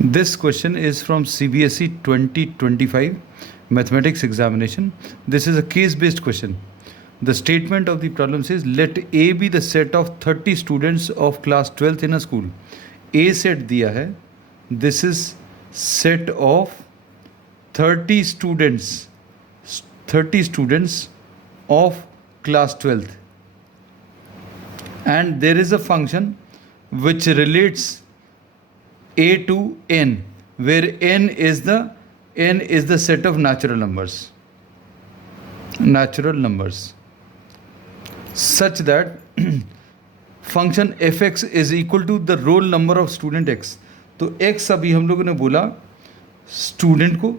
This question is from CBSE 2025 mathematics examination. This is a case-based question. The statement of the problem says, let A be the set of 30 students of class 12th in a school. A set दिया है. This is set of 30 students of class 12th. And there is a function which relates a to n, where n is the set of natural numbers, such that function fx is equal to the roll number of student x. तो x अभी हम लोगों ने बोला student को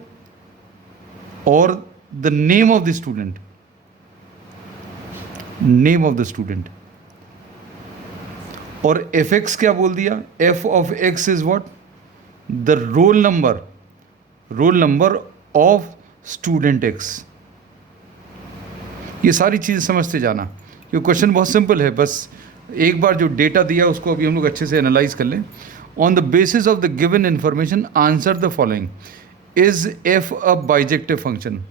और the name of the student, और fx क्या बोल दिया? f of x is what? The roll number of student x. ये सारी चीज़ें समझते जाना. ये क्वेश्चन बहुत सिंपल है, बस एक बार जो डेटा दिया उसको अभी हम लोग अच्छे से एनालाइज कर लें. On the basis of the given information answer the following. Is f a bijective function?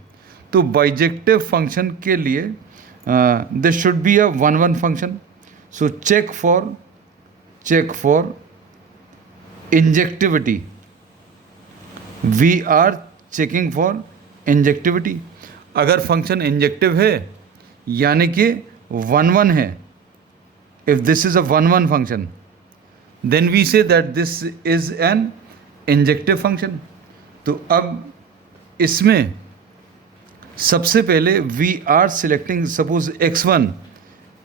तो बाइजेक्टिव फंक्शन के लिए this should be a 1-1 function. So check for injectivity. We are checking for injectivity. अगर function injective है यानी कि 1-1 है, if this is a 1-1 function, then we say that this is an injective function. तो अब इसमें सबसे पहले we are selecting, suppose x1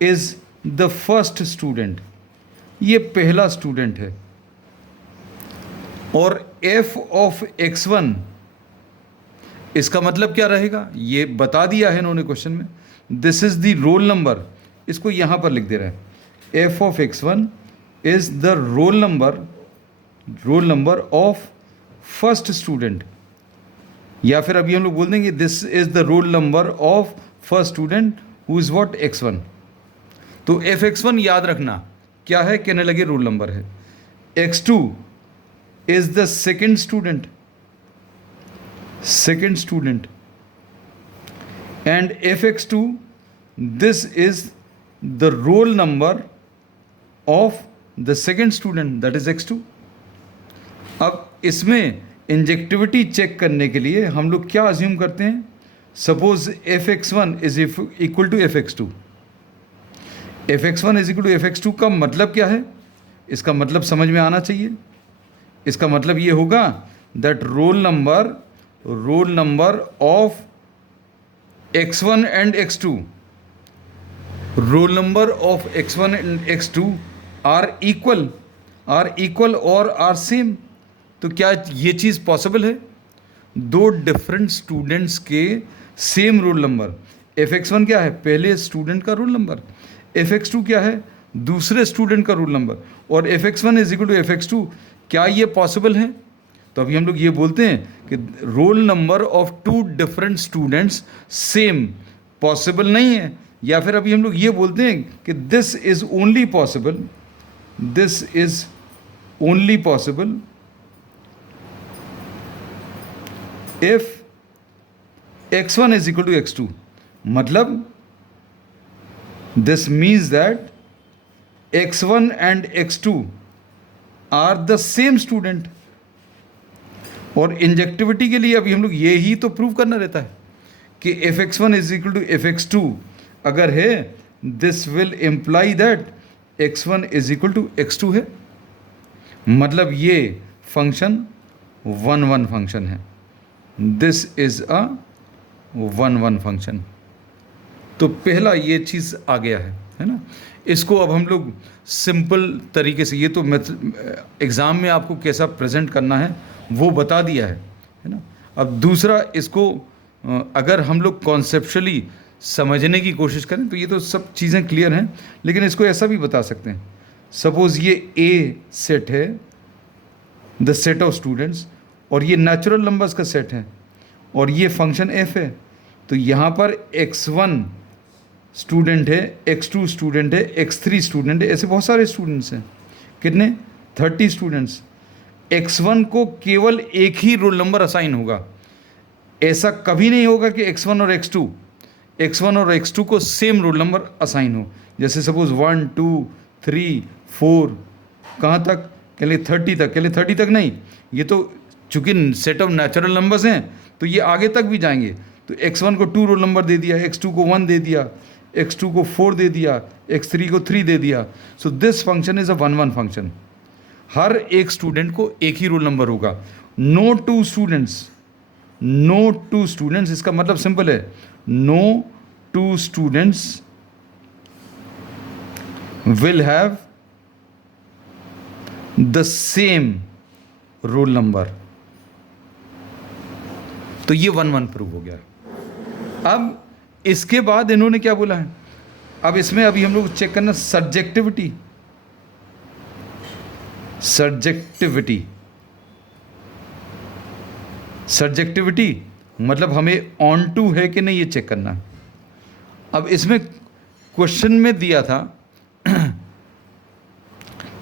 is the first student, ये पहला स्टूडेंट है, और f ऑफ x1 इसका मतलब क्या रहेगा ये बता दिया है इन्होंने क्वेश्चन में. This is the roll number, इसको यहां पर लिख दे रहे हैं. f of x1 is the role number of first student, या फिर अभी हम लोग बोल देंगे this is the role number of first student who is what x1. तो fx1 याद रखना क्या है, कहने लगे रोल नंबर है. x2 is the second student, and fx2 this is the role number of the second student, that is x2. अब इसमें इंजेक्टिविटी चेक करने के लिए हम लोग क्या अज्यूम करते हैं? Suppose fx1 is equal to fx2. fx1 is equal to fx2 का मतलब क्या है? इसका मतलब समझ में आना चाहिए. इसका मतलब ये होगा that roll number of x1 and x2, roll number of x1 and x2 are equal और आर सेम. तो क्या ये चीज़ पॉसिबल है? दो डिफरेंट स्टूडेंट्स के सेम रोल नंबर. fx1 क्या है? पहले स्टूडेंट का रोल नंबर. fx2 क्या है? दूसरे स्टूडेंट का रोल नंबर. और fx1 is equal to fx2. क्या ये पॉसिबल है? तो अभी हम लोग ये बोलते हैं कि roll number of two different students same possible नहीं है. या फिर अभी हम लोग ये बोलते हैं कि this is only possible if x1 is equal to x2. मतलब this means that x1 and x2 are the same student. और इंजेक्टिविटी के लिए अभी हम लोग ये ही तो प्रूव करना रहता है कि fx1 is equal to fx2 अगर है, this will imply that x1 is equal to x2 है. मतलब ये फंक्शन 1-1 फंक्शन है. This is a 1-1 function. तो पहला ये चीज़ आ गया है ना. इसको अब हम लोग सिंपल तरीके से, ये तो एग्ज़ाम में आपको कैसा प्रेजेंट करना है वो बता दिया है ना. अब दूसरा, इसको अगर हम लोग कॉन्सेप्चुअली समझने की कोशिश करें तो ये तो सब चीज़ें क्लियर हैं, लेकिन इसको ऐसा भी बता सकते हैं. सपोज़ ये ए सेट है, द सेट ऑफ स्टूडेंट्स, और ये नेचुरल नंबर्स का सेट है, और ये फंक्शन f है. तो यहाँ पर x1 स्टूडेंट है, x2 स्टूडेंट है, x3 स्टूडेंट है, ऐसे बहुत सारे स्टूडेंट्स हैं. कितने? 30 स्टूडेंट्स. x1 को केवल एक ही रोल नंबर असाइन होगा। ऐसा कभी नहीं होगा कि x1 और x2 को सेम रोल नंबर असाइन हो। जैसे सपोज 1 2 3 4 कहाँ तक, कह ले 30 तक, कह ले 30 तक नहीं, ये तो चूंकि सेट ऑफ नेचुरल नंबर्स हैं तो ये आगे तक भी जाएंगे। तो x1 को 2 रोल नंबर दे दिया, x2 को 1 दे दिया, x2 को 4 दे दिया, x3 को 3 दे दिया। So this function is a 1-1 function. हर एक स्टूडेंट को एक ही रोल नंबर होगा। नो टू स्टूडेंट्स, इसका मतलब सिंपल है, no two students will have the same roll number. तो ये 1-1 प्रूव हो गया। अब इसके बाद इन्होंने क्या बोला है, अब इसमें अभी हम लोग चेक करना सब्जेक्टिविटी। मतलब हमें ऑन टू है कि नहीं ये चेक करना। अब इसमें क्वेश्चन में दिया था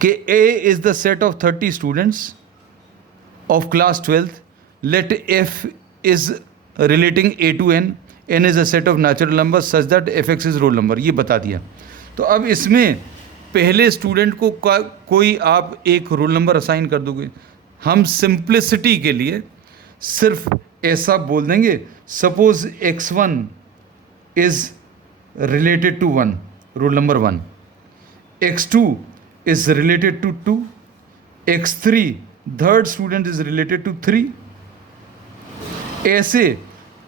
कि A is the set of 30 students of class 12th, let F is relating A to N, N is a set of natural number such that Fx is roll number, ये बता दिया। तो अब इसमें पहले स्टूडेंट को कोई आप एक रोल नंबर असाइन कर दोगे। हम सिंप्लिसिटी के लिए सिर्फ ऐसा बोल देंगे, suppose x1 is related to 1, roll number 1, x2 is related to 2, x3 third student is related to 3। ऐसे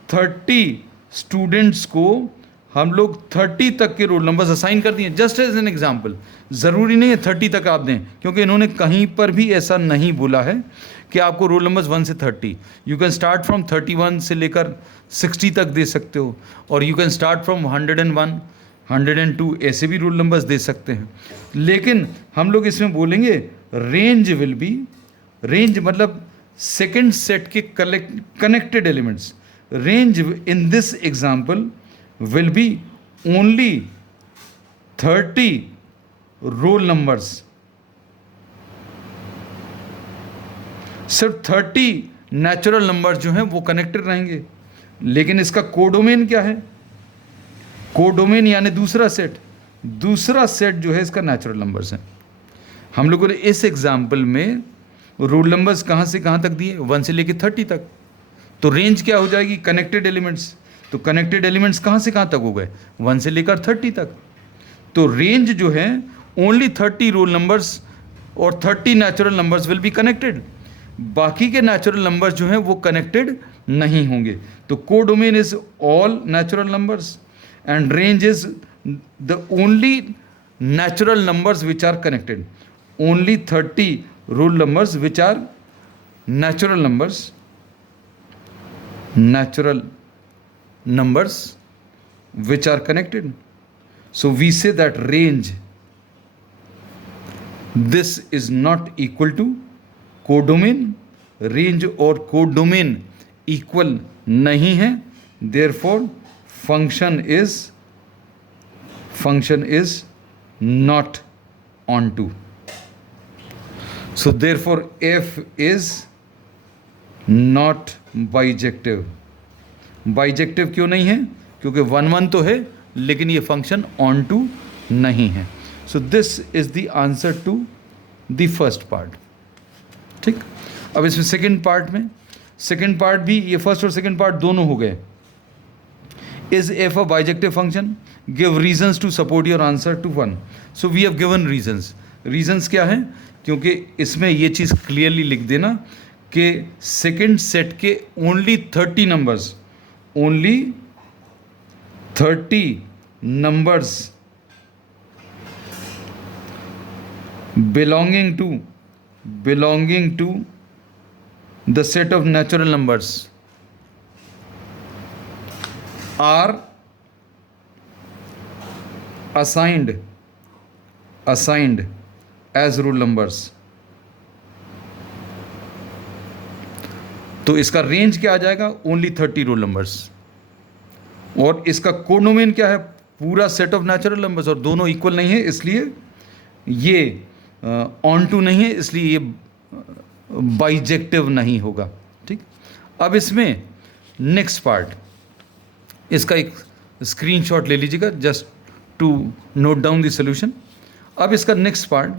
30 स्टूडेंट्स को हम लोग 30 तक के रोल नंबर्स असाइन कर दिए, जस्ट एज एन एग्जाम्पल। ज़रूरी नहीं है 30 तक आप दें, क्योंकि इन्होंने कहीं पर भी ऐसा नहीं बोला है कि आपको रोल नंबर्स 1 से 30। यू कैन स्टार्ट फ्रॉम 31 से लेकर 60 तक दे सकते हो, और यू कैन स्टार्ट फ्रॉम 101 102, ऐसे भी रोल नंबर्स दे सकते हैं। लेकिन हम लोग इसमें बोलेंगे रेंज विल बी, रेंज मतलब सेकेंड सेट के connected elements. Range in this example will be only 30 roll numbers। सिर्फ 30 नेचुरल नंबर जो हैं वो कनेक्टेड रहेंगे। लेकिन इसका कोडोमेन क्या है, कोडोमेन यानी दूसरा सेट जो है इसका नेचुरल नंबर्स हैं। हम लोगों ने इस एग्जाम्पल में रोल नंबर्स कहाँ से कहाँ तक दिए, 1 से लेकर 30 तक। तो रेंज क्या हो जाएगी, कनेक्टेड एलिमेंट्स। तो कनेक्टेड एलिमेंट्स कहाँ से कहाँ तक हो गए, 1 से लेकर 30 तक। तो रेंज जो है ओनली 30 रोल नंबर्स और 30 natural numbers will be connected. बाकी के नेचुरल नंबर्स जो हैं वो कनेक्टेड नहीं होंगे। तो codomain is all natural numbers and range is the only natural numbers which are connected. Only 30 roll numbers which are natural numbers which are connected. So we say that range, this is not equal to codomain। range और codomain equal नहीं है, therefore function is not onto। so therefore F is not bijective। Bijective क्यों नहीं है, क्योंकि 1-1 तो है लेकिन ये फंक्शन ऑन टू नहीं है। So this is the answer to the first part. ठीक, अब इसमें सेकंड पार्ट भी, ये फर्स्ट और सेकंड पार्ट दोनों हो गए। Is f a bijective function, give reasons to support your answer to 1। So we have given reasons क्या है, क्योंकि इसमें ये चीज़ क्लियरली लिख देना कि सेकंड सेट के only 30 numbers, only 30 numbers belonging to the set of natural numbers are assigned as rule numbers। तो इसका रेंज क्या आ जाएगा, ओनली 30 रोल नंबर्स। और इसका कोडोमेन क्या है, पूरा सेट ऑफ नेचुरल नंबर्स, और दोनों इक्वल नहीं है, इसलिए ये ऑन टू नहीं है, इसलिए ये बाइजेक्टिव नहीं होगा। ठीक, अब इसमें नेक्स्ट पार्ट, इसका एक स्क्रीनशॉट ले लीजिएगा just to note down the solution. अब इसका next part,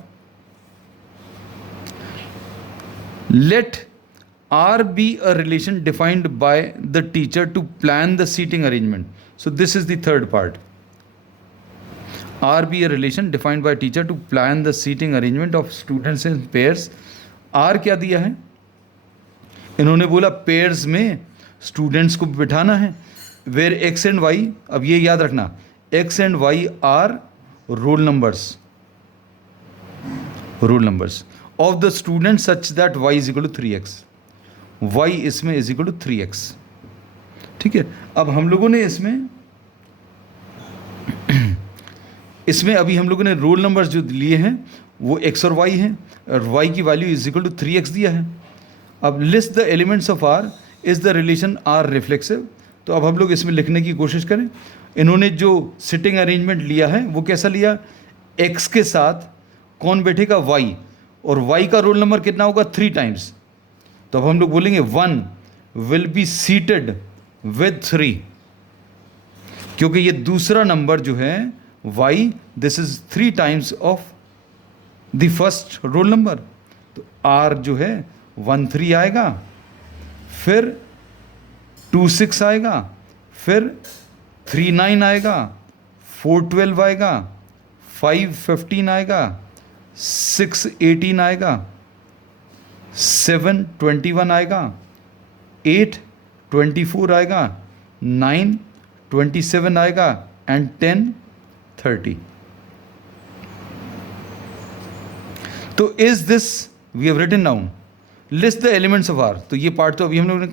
let R be a relation defined by the teacher to plan the seating arrangement. So this is the third part. R be a relation defined by teacher to plan the seating arrangement of students in pairs. R क्या दिया है, इन्होंने बोला pairs में students को बिठाना है, where x and Y, अब ये याद रखना, x and y are roll numbers of the student such that y is equal to 3x, y इसमें इज इक्वल टू 3x। ठीक है, अब हम लोगों ने इसमें अभी हम लोगों ने रोल नंबर्स जो लिए हैं वो x और y हैं, और y की value is equal to 3x दिया है। अब list the elements of r, is the relation r reflexive. तो अब हम लोग इसमें लिखने की कोशिश करें। इन्होंने जो सिटिंग अरेंजमेंट लिया है वो कैसा लिया, x के साथ कौन बैठेगा, y, और y का रोल नंबर कितना होगा, 3 टाइम्स। तो अब हम लोग बोलेंगे 1 विल बी सीटेड विद 3, क्योंकि ये दूसरा नंबर जो है y, this is 3 times of the first role number. तो r जो है 1 3 आएगा, फिर 2 6 आएगा, फिर 3 9 आएगा, 4 12 आएगा, 5 15 आएगा, 6 18 आएगा, 7 21 आएगा, 8 24 आएगा, 9 27 आएगा, एंड 10 30। तो is this we have written down, list the elements of R. तो ये पार्ट तो अभी हम लोगों ने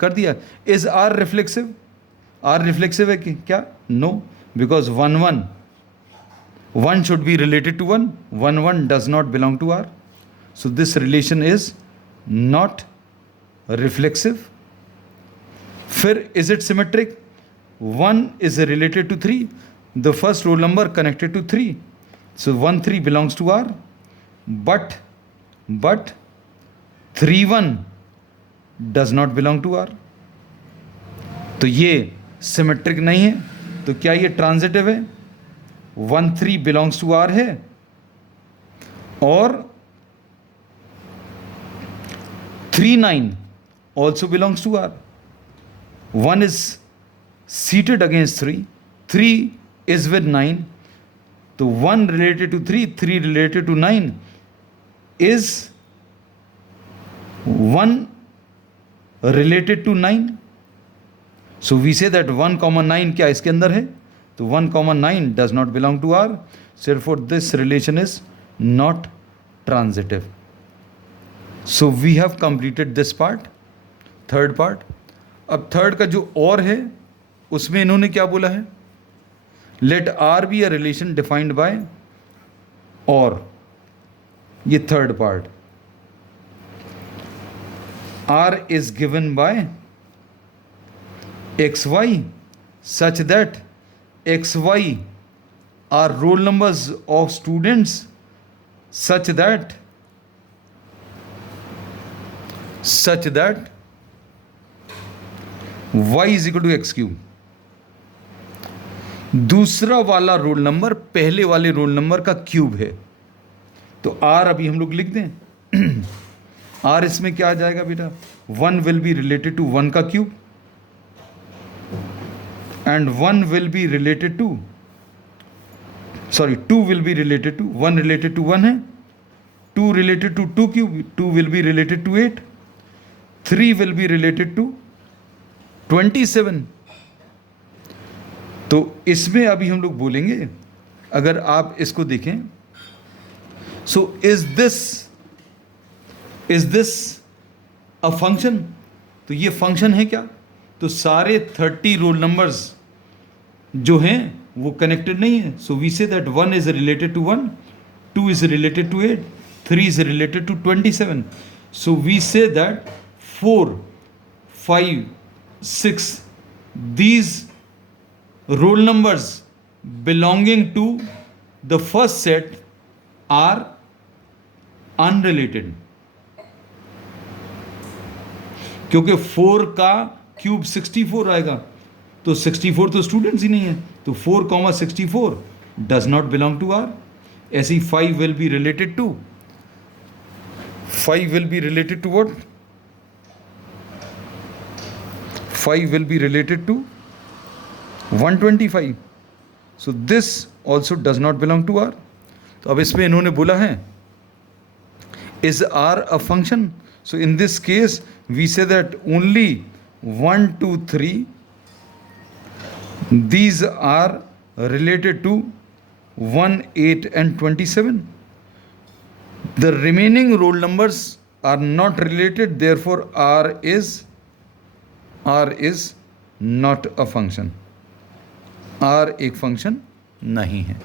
कर दिया। Is R reflexive, R reflexive है कि क्या, no, because 1 1 1 should be related to 1, 1 1 does not belong to R, so this relation is not reflexive. फिर is it symmetric, 1 is related to 3, the first roll number connected to 3, so 1 3 belongs to R, but 3 1 does not belong to R। तो ये symmetric नहीं है, तो क्या ये transitive है, 1 3 belongs to are है, और 3 9 also belongs to R. 1 is seated against 3, 3 is with 9, तो 1 related to 3, 3 related to 9 is 1 related to 9। So we say that 1 9 क्या इसके अंदर है, तो 1 9 does not belong to R, therefore this relation is not transitive. So we have completed this part, third part। अब third का जो और है उसमें इन्होंने क्या बोला है, let R be a relation defined by, और ये third part, R is given by xy such that xy are roll numbers of students such that y is equal to x cube। दूसरा वाला रोल नंबर पहले वाले roll number का cube है। तो r अभी हम लोग लिख दें, r इसमें क्या आ जाएगा बेटा, 1 विल बी रिलेटेड टू 1 का cube, and 1 will be related to, sorry 2 will be related to, 1 related to 1 है, 2 related to 2 cube, 2 will be related to 8, 3 will be related to 27। तो इसमें अभी हम लोग बोलेंगे, अगर आप इसको देखें, so is this a function, तो ये फंक्शन है क्या, तो सारे 30 रोल नंबर्स जो हैं वो कनेक्टेड नहीं है। So we say that 1 is related to 1, 2 is related to 8, 3 is related to 27. So we say that 4, 5, 6, these roll numbers belonging to the first set are unrelated. क्योंकि 4 का क्यूब 64 आएगा, तो 64 तो स्टूडेंट्स ही नहीं है, तो 4,64 does not belong to R. ऐसे ही 5 will be related to, 5 will be related to what? 5 will be related to 125. So this also does not belong to R. तो अब इसमें इन्होंने बोला है is R a function? So in this case we say that only 1, 2, 3 these are related to 1, 8 and 27. The remaining roll numbers are not related, therefore R is not a function. R एक function नहीं है.